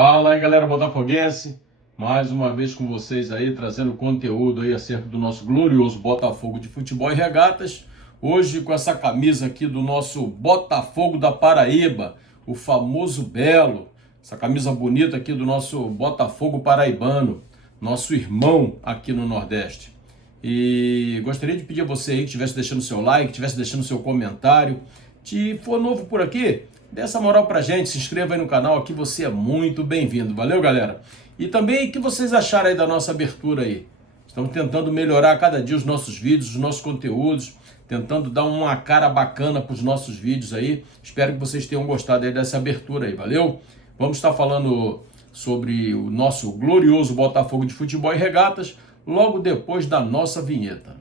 Fala aí, galera botafoguense, mais uma vez com vocês aí, trazendo conteúdo aí acerca do nosso glorioso Botafogo de Futebol e Regatas. Hoje com essa camisa aqui do nosso Botafogo da Paraíba, o famoso Belo. Essa camisa bonita aqui do nosso Botafogo paraibano, nosso irmão aqui no Nordeste. E gostaria de pedir a você aí que estivesse deixando seu like, estivesse deixando seu comentário. Se for novo por aqui, dê essa moral pra gente, se inscreva aí no canal, aqui você é muito bem-vindo. Valeu, galera? E também, o que vocês acharam aí da nossa abertura aí? Estamos tentando melhorar a cada dia os nossos vídeos, os nossos conteúdos, tentando dar uma cara bacana para os nossos vídeos aí. Espero que vocês tenham gostado aí dessa abertura aí, valeu? Vamos estar falando sobre o nosso glorioso Botafogo de Futebol e Regatas logo depois da nossa vinheta.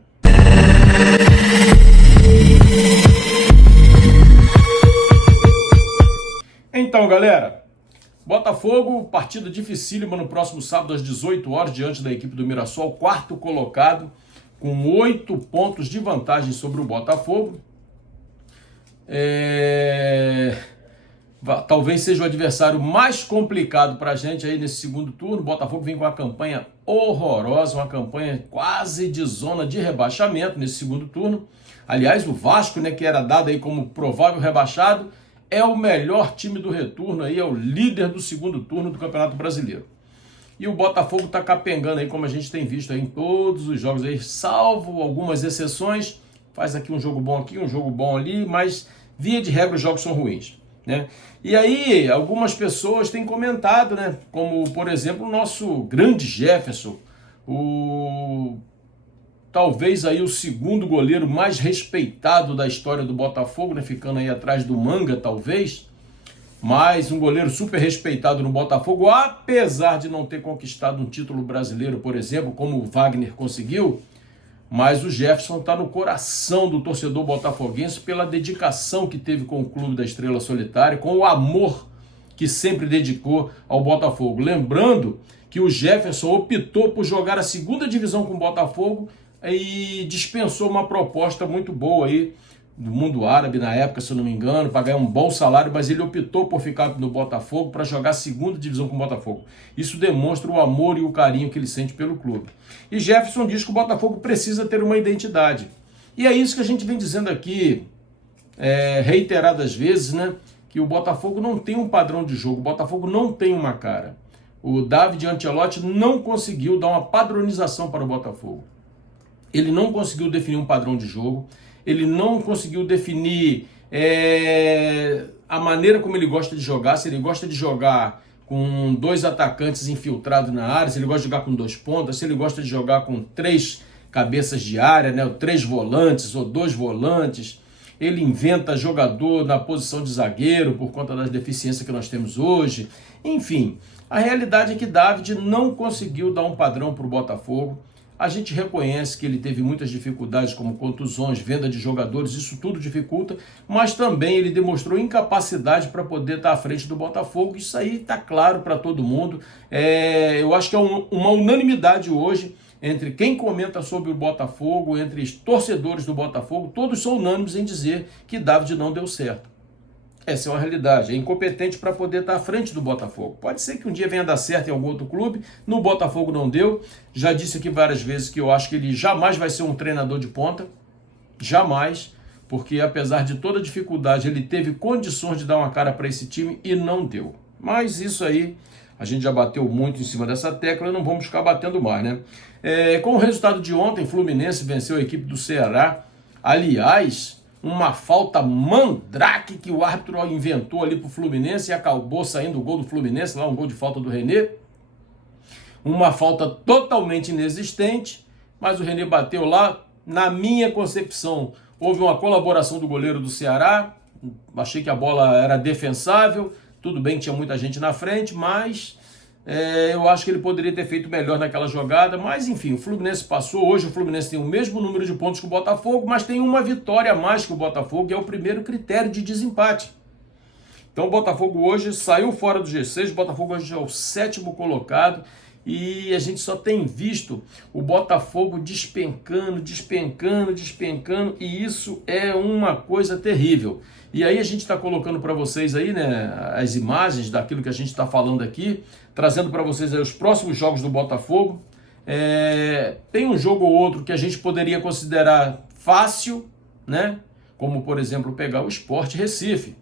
Então, galera, Botafogo, partida dificílima no próximo sábado às 18 horas, diante da equipe do Mirassol, quarto colocado, com 8 pontos de vantagem sobre o Botafogo. Talvez seja o adversário mais complicado para a gente aí nesse segundo turno. O Botafogo vem com uma campanha horrorosa, uma campanha quase de zona de rebaixamento nesse segundo turno. Aliás, o Vasco, né, que era dado aí como provável rebaixado, é o melhor time do retorno aí, é o líder do segundo turno do Campeonato Brasileiro. E o Botafogo está capengando aí, como a gente tem visto aí em todos os jogos aí, salvo algumas exceções. Faz aqui um jogo bom aqui, um jogo bom ali, mas via de regra os jogos são ruins, né? E aí, algumas pessoas têm comentado, né? Como, por exemplo, o nosso grande Jefferson, talvez aí o segundo goleiro mais respeitado da história do Botafogo, né? Ficando aí atrás do Manga, talvez. Mas um goleiro super respeitado no Botafogo, apesar de não ter conquistado um título brasileiro, por exemplo, como o Wagner conseguiu. Mas o Jefferson está no coração do torcedor botafoguense pela dedicação que teve com o Clube da Estrela Solitária, com o amor que sempre dedicou ao Botafogo. Lembrando que o Jefferson optou por jogar a segunda divisão com o Botafogo e dispensou uma proposta muito boa aí do mundo árabe na época, se eu não me engano, para ganhar um bom salário, mas ele optou por ficar no Botafogo para jogar a segunda divisão com o Botafogo. Isso demonstra o amor e o carinho que ele sente pelo clube. E Jefferson diz que o Botafogo precisa ter uma identidade. E é isso que a gente vem dizendo aqui reiteradas vezes, né? Que o Botafogo não tem um padrão de jogo, o Botafogo não tem uma cara. O David Ancelotti não conseguiu dar uma padronização para o Botafogo. Ele não conseguiu definir um padrão de jogo, ele não conseguiu definir a maneira como ele gosta de jogar, se ele gosta de jogar com 2 atacantes infiltrados na área, se ele gosta de jogar com 2 pontas, se ele gosta de jogar com 3 cabeças de área, né, 3 volantes ou 2 volantes. Ele inventa jogador na posição de zagueiro por conta das deficiências que nós temos hoje. Enfim, a realidade é que David não conseguiu dar um padrão para o Botafogo. A gente reconhece que ele teve muitas dificuldades, como contusões, venda de jogadores, isso tudo dificulta, mas também ele demonstrou incapacidade para poder estar à frente do Botafogo. Isso aí está claro para todo mundo. Eu acho que é uma unanimidade hoje entre quem comenta sobre o Botafogo, entre os torcedores do Botafogo, todos são unânimes em dizer que David não deu certo. Essa é uma realidade, é incompetente para poder estar à frente do Botafogo. Pode ser que um dia venha dar certo em algum outro clube, no Botafogo não deu. Já disse aqui várias vezes que eu acho que ele jamais vai ser um treinador de ponta, jamais, porque apesar de toda a dificuldade, ele teve condições de dar uma cara para esse time e não deu. Mas isso aí, a gente já bateu muito em cima dessa tecla, não vamos ficar batendo mais, né? Com o resultado de ontem, Fluminense venceu a equipe do Ceará. Aliás, uma falta mandrake que o árbitro inventou ali pro Fluminense e acabou saindo o gol do Fluminense, lá um gol de falta do René. Uma falta totalmente inexistente, mas o René bateu lá. Na minha concepção, houve uma colaboração do goleiro do Ceará. Achei que a bola era defensável. Tudo bem que tinha muita gente na frente, mas eu acho que ele poderia ter feito melhor naquela jogada. Mas enfim, o Fluminense passou. Hoje o Fluminense tem o mesmo número de pontos que o Botafogo, mas tem uma vitória a mais que o Botafogo, e é o primeiro critério de desempate. Então o Botafogo hoje saiu fora do G6, o Botafogo hoje é o 7º colocado, e a gente só tem visto o Botafogo despencando, e isso é uma coisa terrível. E aí a gente está colocando para vocês aí, né, as imagens daquilo que a gente está falando aqui, trazendo para vocês aí os próximos jogos do Botafogo. Tem um jogo ou outro que a gente poderia considerar fácil, né? Como, por exemplo, pegar o Sport Recife.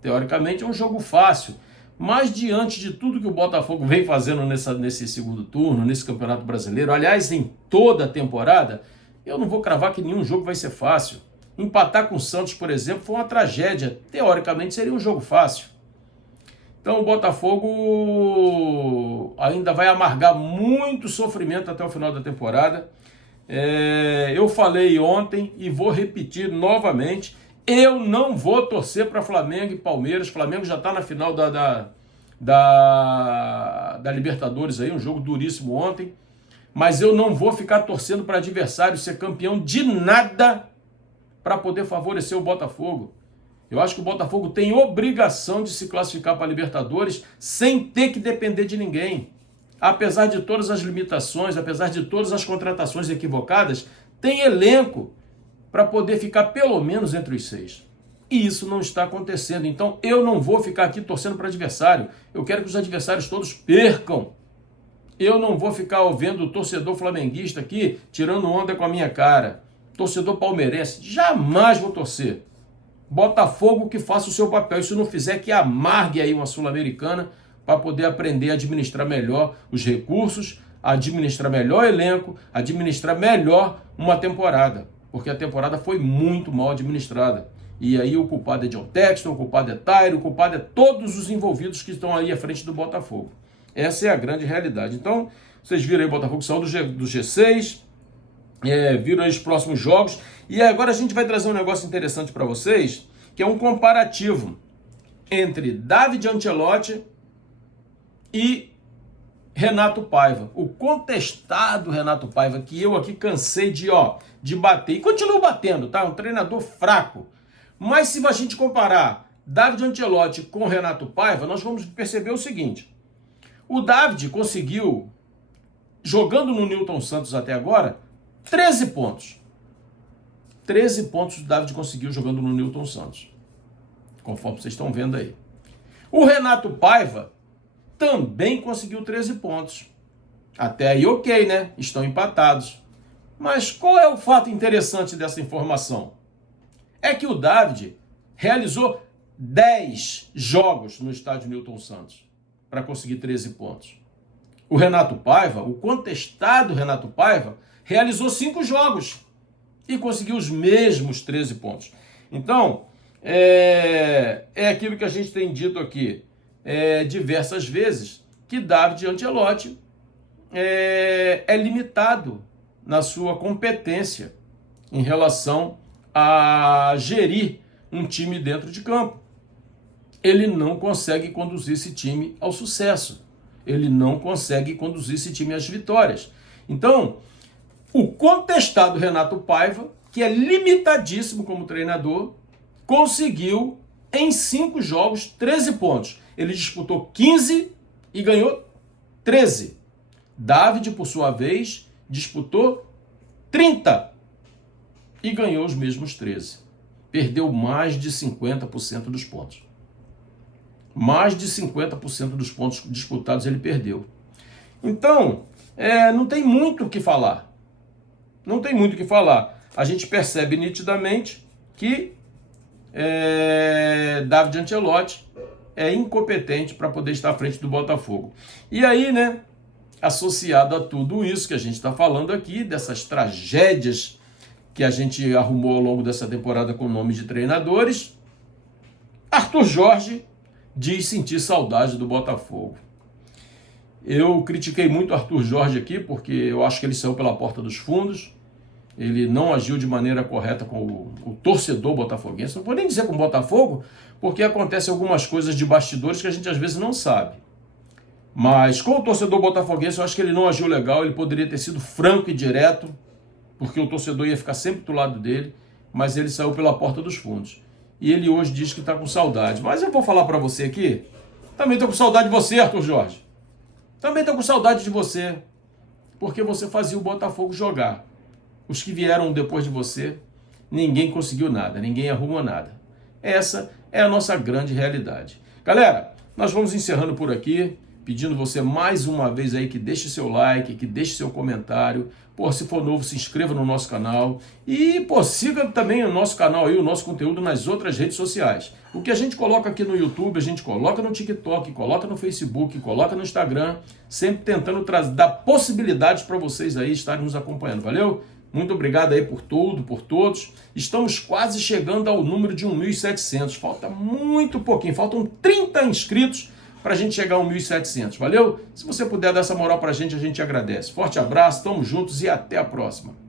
Teoricamente é um jogo fácil, mas diante de tudo que o Botafogo vem fazendo nesse segundo turno, nesse Campeonato Brasileiro, aliás, em toda a temporada, eu não vou cravar que nenhum jogo vai ser fácil. Empatar com o Santos, por exemplo, foi uma tragédia. Teoricamente seria um jogo fácil. Então o Botafogo ainda vai amargar muito sofrimento até o final da temporada. Eu falei ontem e vou repetir novamente, eu não vou torcer para Flamengo e Palmeiras. Flamengo já está na final da Libertadores, aí, um jogo duríssimo ontem, mas eu não vou ficar torcendo para adversário ser campeão de nada para poder favorecer o Botafogo. Eu acho que o Botafogo tem obrigação de se classificar para a Libertadores sem ter que depender de ninguém. Apesar de todas as limitações, apesar de todas as contratações equivocadas, tem elenco para poder ficar pelo menos entre os 6. E isso não está acontecendo. Então eu não vou ficar aqui torcendo para adversário. Eu quero que os adversários todos percam. Eu não vou ficar vendo o torcedor flamenguista aqui tirando onda com a minha cara. Torcedor palmeirense, jamais vou torcer. Botafogo que faça o seu papel. E se não fizer, que amargue aí uma Sul-Americana para poder aprender a administrar melhor os recursos, administrar melhor o elenco, administrar melhor uma temporada. Porque a temporada foi muito mal administrada. E aí o culpado é John Textor, o culpado é Tairo, o culpado é todos os envolvidos que estão aí à frente do Botafogo. Essa é a grande realidade. Então, vocês viram aí o Botafogo saiu do G6, viram aí os próximos jogos. E agora a gente vai trazer um negócio interessante para vocês, que é um comparativo entre David Ancelotti e Renato Paiva. O contestado Renato Paiva, que eu aqui cansei de bater. E continuo batendo, tá? Um treinador fraco. Mas se a gente comparar David Ancelotti com Renato Paiva, nós vamos perceber o seguinte. O David conseguiu, jogando no Newton Santos até agora, 13 pontos. 13 pontos o David conseguiu jogando no Newton Santos. Conforme vocês estão vendo aí. O Renato Paiva também conseguiu 13 pontos. Até aí ok, né? Estão empatados. Mas qual é o fato interessante dessa informação? É que o David realizou 10 jogos no estádio Newton Santos para conseguir 13 pontos. O Renato Paiva, o contestado Renato Paiva, realizou 5 jogos e conseguiu os mesmos 13 pontos. Então, é aquilo que a gente tem dito aqui diversas vezes, que David Ancelotti é limitado na sua competência em relação a gerir um time dentro de campo. Ele não consegue conduzir esse time ao sucesso. Ele não consegue conduzir esse time às vitórias. Então, o contestado Renato Paiva, que é limitadíssimo como treinador, conseguiu em 5 jogos 13 pontos. Ele disputou 15 e ganhou 13. David, por sua vez, disputou 30 e ganhou os mesmos 13. Perdeu mais de 50% dos pontos. Mais de 50% dos pontos disputados ele perdeu. Então, não tem muito o que falar. Não tem muito o que falar. A gente percebe nitidamente que David Ancelotti é incompetente para poder estar à frente do Botafogo. E aí, né, associado a tudo isso que a gente está falando aqui, dessas tragédias que a gente arrumou ao longo dessa temporada com o nome de treinadores, Arthur Jorge diz sentir saudade do Botafogo. Eu critiquei muito Arthur Jorge aqui, porque eu acho que ele saiu pela porta dos fundos, ele não agiu de maneira correta com o torcedor botafoguense, não vou nem dizer com o Botafogo, porque acontecem algumas coisas de bastidores que a gente às vezes não sabe. Mas com o torcedor botafoguense, eu acho que ele não agiu legal, ele poderia ter sido franco e direto, porque o torcedor ia ficar sempre do lado dele, mas ele saiu pela porta dos fundos. E ele hoje diz que está com saudade. Mas eu vou falar para você aqui, também estou com saudade de você, Arthur Jorge. Também estou com saudade de você, porque você fazia o Botafogo jogar. Os que vieram depois de você, ninguém conseguiu nada, ninguém arrumou nada. Essa é a nossa grande realidade. Galera, nós vamos encerrando por aqui, pedindo você mais uma vez aí que deixe seu like, que deixe seu comentário. Pô, se for novo, se inscreva no nosso canal. E, pô, siga também o nosso canal aí, o nosso conteúdo nas outras redes sociais. O que a gente coloca aqui no YouTube, a gente coloca no TikTok, coloca no Facebook, coloca no Instagram, sempre tentando dar possibilidades para vocês aí estarem nos acompanhando. Valeu? Muito obrigado aí por tudo, por todos. Estamos quase chegando ao número de 1.700. Falta muito pouquinho, faltam 30 inscritos para a gente chegar a 1.700. Valeu? Se você puder dar essa moral para a gente agradece. Forte abraço, tamo juntos e até a próxima.